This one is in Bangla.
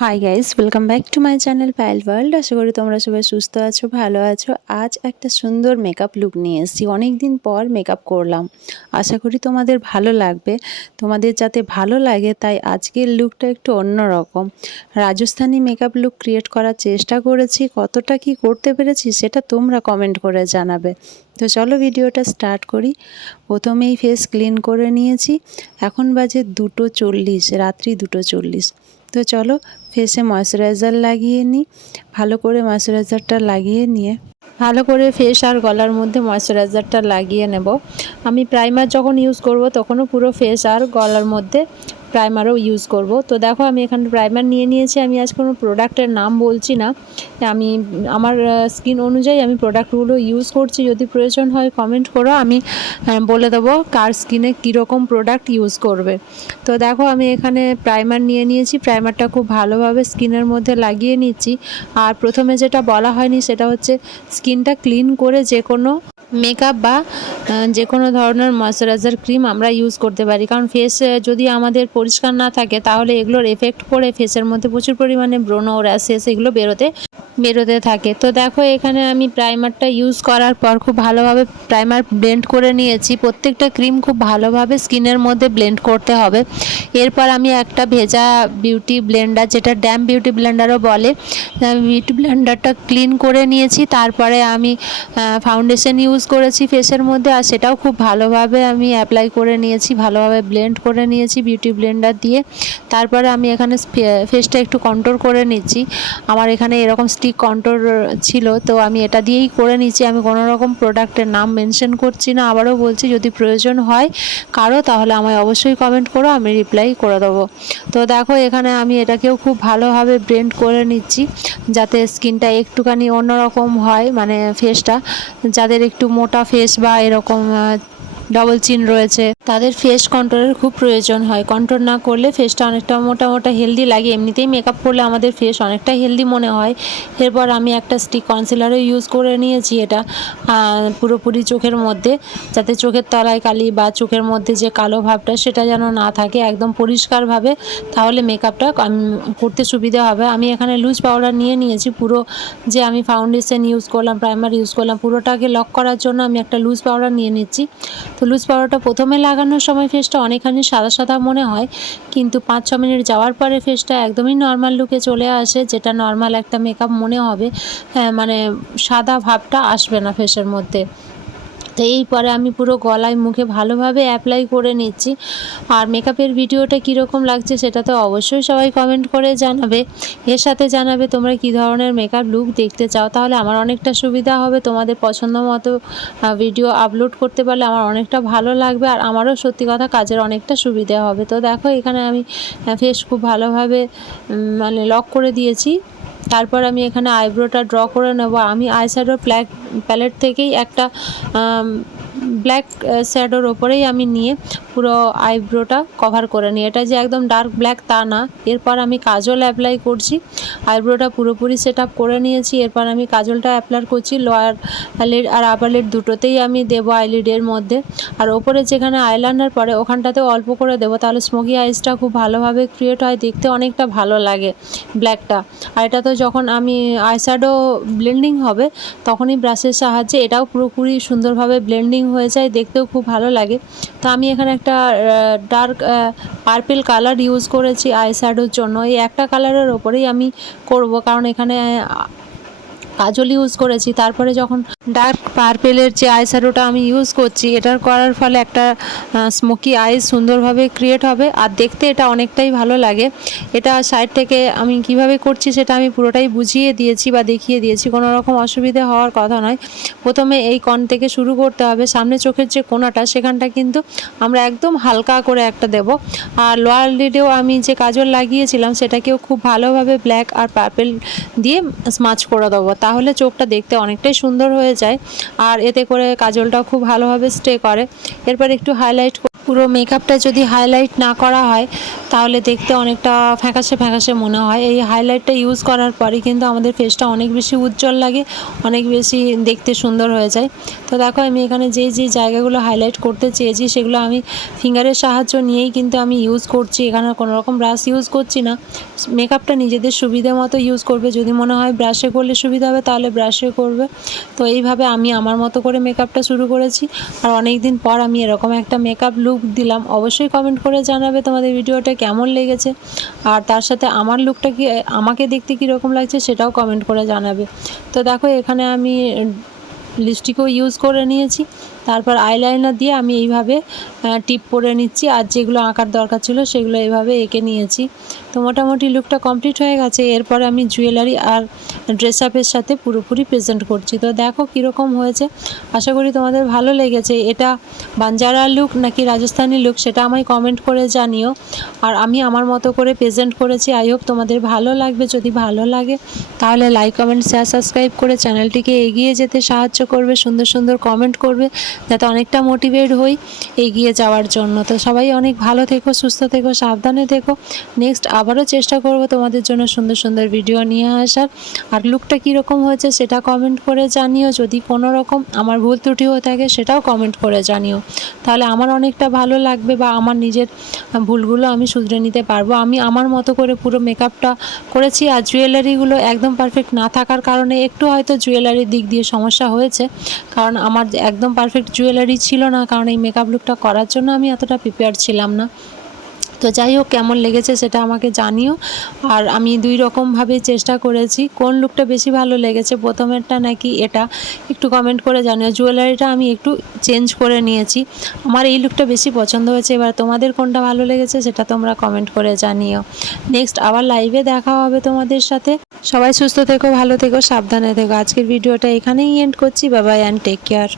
High guys, welcome back to my channel Payel world. আশা করি তোমরা সবাই সুস্থ আছো, ভালো আছো। আজ একটা সুন্দর মেকআপ লুক নিয়ে এসেছি। অনেক দিন পর মেকআপ করলাম, আশা করি তোমাদের ভালো লাগবে। তোমাদের যাতে ভালো লাগে তাই আজকের লুকটা একটু অন্যরকম রাজস্থানি মেকআপ লুক ক্রিয়েট করার চেষ্টা করেছি। কতটা কি করতে পেরেছি সেটা তোমরা কমেন্ট করে জানাবে। তো চলো ভিডিওটা স্টার্ট করি। প্রথমেই ফেস ক্লিন করে নিয়েছি। এখন বাজে 2:40, রাত্রি 2:40। তো চলো ফেসে ময়শ্চারাইজার লাগিয়ে নিই। ভালো করে ময়শ্চারাইজারটা লাগিয়ে নিয়ে ভালো করে ফেস আর গলার মধ্যে ময়শ্চারাইজারটা লাগিয়ে নেব। আমি প্রাইমার যখন ইউজ করব তখনও পুরো ফেস আর গলার মধ্যে প্রাইমারও ইউজ করব। তো দেখো আমি এখানে প্রাইমার নিয়ে নিয়েছি। আমি আজ কোনো প্রোডাক্টের নাম বলছি না, আমি আমার স্কিন অনুযায়ী আমি প্রোডাক্টগুলো ইউজ করছি। যদি প্রয়োজন হয় কমেন্ট করো, আমি বলে দেবো কার স্কিনে কীরকম প্রোডাক্ট ইউজ করবে। তো দেখো আমি এখানে প্রাইমার নিয়ে নিয়েছি। প্রাইমারটা খুব ভালোভাবে স্কিনের মধ্যে লাগিয়ে নিচ্ছি। আর প্রথমে যেটা বলা হয়নি সেটা হচ্ছে স্কিনটা ক্লিন করে যে কোনো মেকআপ বা যে কোনো ধরনের ময়শ্চারাইজার ক্রিম আমরা ইউজ করতে পারি। কারণ ফেস যদি আমাদের পরিষ্কার না থাকে তাহলে এগুলোর এফেক্ট পড়ে ফেসের মধ্যে প্রচুর পরিমাণে ব্রণ, র্যাশেস এগুলো বেরোতে থাকে। তো দেখো এখানে আমি প্রাইমারটা ইউজ করার পর খুব ভালোভাবে প্রাইমার ব্লেন্ড করে নিয়েছি। প্রত্যেকটা ক্রিম খুব ভালোভাবে স্কিনের মধ্যে ব্লেন্ড করতে হবে। এরপর আমি একটা ভেজা বিউটি ব্লেন্ডার, যেটা ড্যাম বিউটি ব্লেন্ডারও বলে, বিউটি ব্লেন্ডারটা ক্লিন করে নিয়েছি। তারপরে আমি ফাউন্ডেশন ইউজ করেছি ফেসের মধ্যে, আর সেটাও খুব ভালোভাবে আমি অ্যাপ্লাই করে নিয়েছি, ভালোভাবে ব্লেন্ড করে নিয়েছি বিউটি ব্লেন্ডার দিয়ে। তারপরে আমি এখানে ফেসটা একটু কন্ট্রোল করে নিচ্ছি। আমার এখানে এরকম স্টিক কন্ট্রোল ছিল, তো আমি এটা দিয়েই করে নিচ্ছি। আমি কোনো রকম প্রোডাক্টের নাম মেনশন করছি না। আবারও বলছি, যদি প্রয়োজন হয় কারো তাহলে আমায় অবশ্যই কমেন্ট করো, আমি রিপ্লাই করে দেবো। তো দেখো এখানে আমি এটাকেও খুব ভালোভাবে ব্লেন্ড করে নিচ্ছি যাতে স্কিনটা একটুখানি অন্যরকম হয়, মানে ফেসটা যাদের একটু মোটা ফেস বা এরকম ডবল চিন রয়েছে তাদের ফেস কন্ট্রোলের খুব প্রয়োজন হয়। কন্ট্রোল না করলে ফেসটা অনেকটা মোটা মোটা হেলদি লাগে। এমনিতেই মেকআপ করলে আমাদের ফেস অনেকটা হেলদি মনে হয়। এরপর আমি একটা স্টিক কনসিলারও ইউজ করে নিয়েছি, এটা পুরোপুরি চোখের মধ্যে, যাতে চোখের তলায় কালি বা চোখের মধ্যে যে কালো ভাবটা সেটা যেন না থাকে, একদম পরিষ্কারভাবে, তাহলে মেকআপটা করতে সুবিধা হবে। আমি এখানে লুজ পাউডার নিয়ে নিয়েছি। পুরো যে আমি ফাউন্ডেশন ইউজ করলাম, প্রাইমার ইউজ করলাম, পুরোটাকে লক করার জন্য আমি একটা লুজ পাউডার নিয়ে নিচ্ছি। তো লুজ পাউডারটা প্রথমে লাগানোর সময় ফেসটা অনেকখানি সাদা সাদা মনে হয়, কিন্তু 5-6 মিনিট যাওয়ার পরে ফেসটা একদমই নর্মাল লুকে চলে আসে, যেটা নর্মাল একটা মেকআপ মনে হবে। মানে সাদা ভাবটা আসবে না ফেসের মধ্যে। তো এরপরে আমি পুরো গলায় মুখে ভালোভাবে অ্যাপ্লাই করে নিচ্ছি। আর মেকআপের ভিডিওটা কীরকম লাগছে সেটা তো অবশ্যই সবাই কমেন্ট করে জানাবে। এর সাথে জানাবে তোমরা কী ধরনের মেকআপ লুক দেখতে চাও, তাহলে আমার অনেকটা সুবিধা হবে। তোমাদের পছন্দ মতো ভিডিও আপলোড করতে পারলে আমার অনেকটা ভালো লাগবে, আর আমারও সত্যি কথা কাজের অনেকটা সুবিধা হবে। তো দেখো এখানে আমি ফেস খুব ভালোভাবে মানে লক করে দিয়েছি। তারপর আমি এখানে আইব্রোটা ড্র করে নেব। আমি আইশ্যাডো প্যালেট থেকেই একটা ব্ল্যাক শ্যাডোর ওপরেই আমি নিয়ে পুরো আইব্রোটা কভার করে নিই। এটা যে একদম ডার্ক ব্ল্যাক তা না। এরপর আমি কাজল অ্যাপ্লাই করছি। আইব্রোটা পুরোপুরি সেট আপ করে নিয়েছি। এরপর আমি কাজলটা অ্যাপ্লাই করছি লোয়ার লিড আর আপার লিড দুটোতেই আমি দেবো আইলিডের মধ্যে। আর ওপরে যেখানে আইলাইনার পরে ওখানটাতেও অল্প করে দেবো, তাহলে স্মোকি আইসটা খুব ভালোভাবে ক্রিয়েট হয়, দেখতে অনেকটা ভালো লাগে ব্ল্যাকটা। আর এটা তো যখন আমি আইশ্যাডো ব্লেন্ডিং হবে তখনই ব্রাশের সাহায্যে এটাও পুরোপুরি সুন্দরভাবে ব্লেন্ডিং হয়ে যায়, দেখতেও খুব ভালো লাগে। তো আমি এখানে একটা ডার্ক পার্পল কালার ইউজ করেছি আইশ্যাডোর জন্য। এই একটা কালারের ওপরেই আমি করব, কারণ এখানে কাজল ইউজ করেছি। তারপরে যখন ডার্ক পার্পেলের যে আইশ্যাডোটা আমি ইউজ করছি, এটার করার ফলে একটা স্মোকি আইস সুন্দরভাবে ক্রিয়েট হবে, আর দেখতে এটা অনেকটাই ভালো লাগে। এটা সাইড থেকে আমি কিভাবে করছি সেটা আমি পুরোটাই বুঝিয়ে দিয়েছি বা দেখিয়ে দিয়েছি, কোনো রকম অসুবিধা হওয়ার কথা নয়। প্রথমে এই কণ থেকে শুরু করতে হবে। সামনে চোখের যে কোণাটা সেখানটা কিন্তু আমরা একদম হালকা করে একটা দেব। আর লোয়ার লিডেও আমি যে কাজল লাগিয়েছিলাম সেটাকেও খুব ভালোভাবে ব্ল্যাক আর পার্পেল দিয়ে স্মাচ করে দেবো, তাহলে চোখটা দেখতে অনেকটাই সুন্দর হয়ে যায়, আর এতে করে কাজলটাও খুব ভালোভাবে স্টে করে। এরপর একটু হাইলাইট পুরো মেকআপটা যদি হাইলাইট না করা হয় তাহলে দেখতে অনেকটা ফ্যাকাশে ফ্যাকাশে মনে হয়। এই হাইলাইটটা ইউজ করার পরে কিন্তু আমাদের ফেসটা অনেক বেশি উজ্জ্বল লাগে, অনেক বেশি দেখতে সুন্দর হয়ে যায়। তো দেখো আমি এখানে যেই জায়গাগুলো হাইলাইট করতে চেয়েছি সেগুলো আমি ফিঙ্গারের সাহায্য নিয়েই কিন্তু আমি ইউজ করছি। এখানে কোনো রকম ব্রাশ ইউজ করছি না। মেকআপটা নিজেদের সুবিধা মতো ইউজ করবে, যদি মনে হয় ব্রাশে করলে সুবিধা হবে তাহলে ব্রাশে করবে। তো এইভাবে আমি আমার মতো করে মেকআপটা শুরু করেছি। আর অনেক দিন পর আমি এরকম একটা মেকআপ লুক দিলাম। অবশ্যই কমেন্ট করে জানাবে তোমাদের ভিডিওটা কেমন লেগেছে, আর তার সাথে আমার লুকটা কি, আমাকে দেখতে কীরকম লাগছে সেটাও কমেন্ট করে জানাবে। তো দেখো এখানে আমি লিপস্টিকও ইউজ করে নিয়েছি। তারপর আইলাইনার দিয়ে আমি এইভাবে টিপ পরে নিচ্ছি, আর যেগুলো আঁকার দরকার ছিল সেগুলো এইভাবে এঁকে নিয়েছি। তো মোটামুটি লুকটা কমপ্লিট হয়ে গেছে। এরপরে আমি জুয়েলারি আর ড্রেস আপের সাথে পুরোপুরি প্রেজেন্ট করছি। তো দেখো কীরকম হয়েছে, আশা করি তোমাদের ভালো লেগেছে। এটা বাঞ্জারা লুক নাকি রাজস্থানি লুক সেটা আমায় কমেন্ট করে জানিও। আর আমি আমার মতো করে প্রেজেন্ট করেছি, আই হোপ তোমাদের ভালো লাগবে। যদি ভালো লাগে তাহলে লাইক, কমেন্ট, শেয়ার, সাবস্ক্রাইব করে চ্যানেলটিকে এগিয়ে যেতে সাহায্য করবে। সুন্দর সুন্দর কমেন্ট করবে যাতে অনেকটা মোটিভেট হই এগিয়ে যাওয়ার জন্য। তো সবাই অনেক ভালো থেকো, সুস্থ থেকো, সাবধানে থেকো। নেক্সট আবারও চেষ্টা করব তোমাদের জন্য সুন্দর সুন্দর ভিডিও নিয়ে আসার। আর লুকটা কীরকম হয়েছে সেটা কমেন্ট করে জানিও। যদি কোনো রকম আমার ভুল ত্রুটি হয়ে থাকে সেটাও কমেন্ট করে জানিও, তাহলে আমার অনেকটা ভালো লাগবে বা আমার নিজের ভুলগুলো আমি শুধরে নিতে পারবো। আমি আমার মতো করে পুরো মেকআপটা করেছি। আর জুয়েলারিগুলো একদম পারফেক্ট না থাকার কারণে একটু হয়তো জুয়েলারির দিক দিয়ে সমস্যা হয়েছে, কারণ আমার একদম পারফেক্ট জুয়েলারি ছিল না, কারণ এই মেকআপ লুকটা করার জন্য আমি এতটা প্রিপেয়ার ছিলাম না। তো যাই হোক, কেমন লেগেছে সেটা আমাকে জানিও। আর আমি দুই রকমভাবে চেষ্টা করেছি, কোন লুকটা বেশি ভালো লেগেছে, প্রথমেরটা নাকি এটা, একটু কমেন্ট করে জানিও। জুয়েলারিটা আমি একটু চেঞ্জ করে নিয়েছি, আমার এই লুকটা বেশি পছন্দ হয়েছে। এবার তোমাদের কোনটা ভালো লেগেছে সেটা তোমরা কমেন্ট করে জানিও। নেক্সট আবার লাইভে দেখা হবে তোমাদের সাথে। সবাই সুস্থ থেকো, ভালো থেকো, সাবধানে থেকো। আজকের ভিডিওটা এখানেই এন্ড করছি। Bye bye and take care.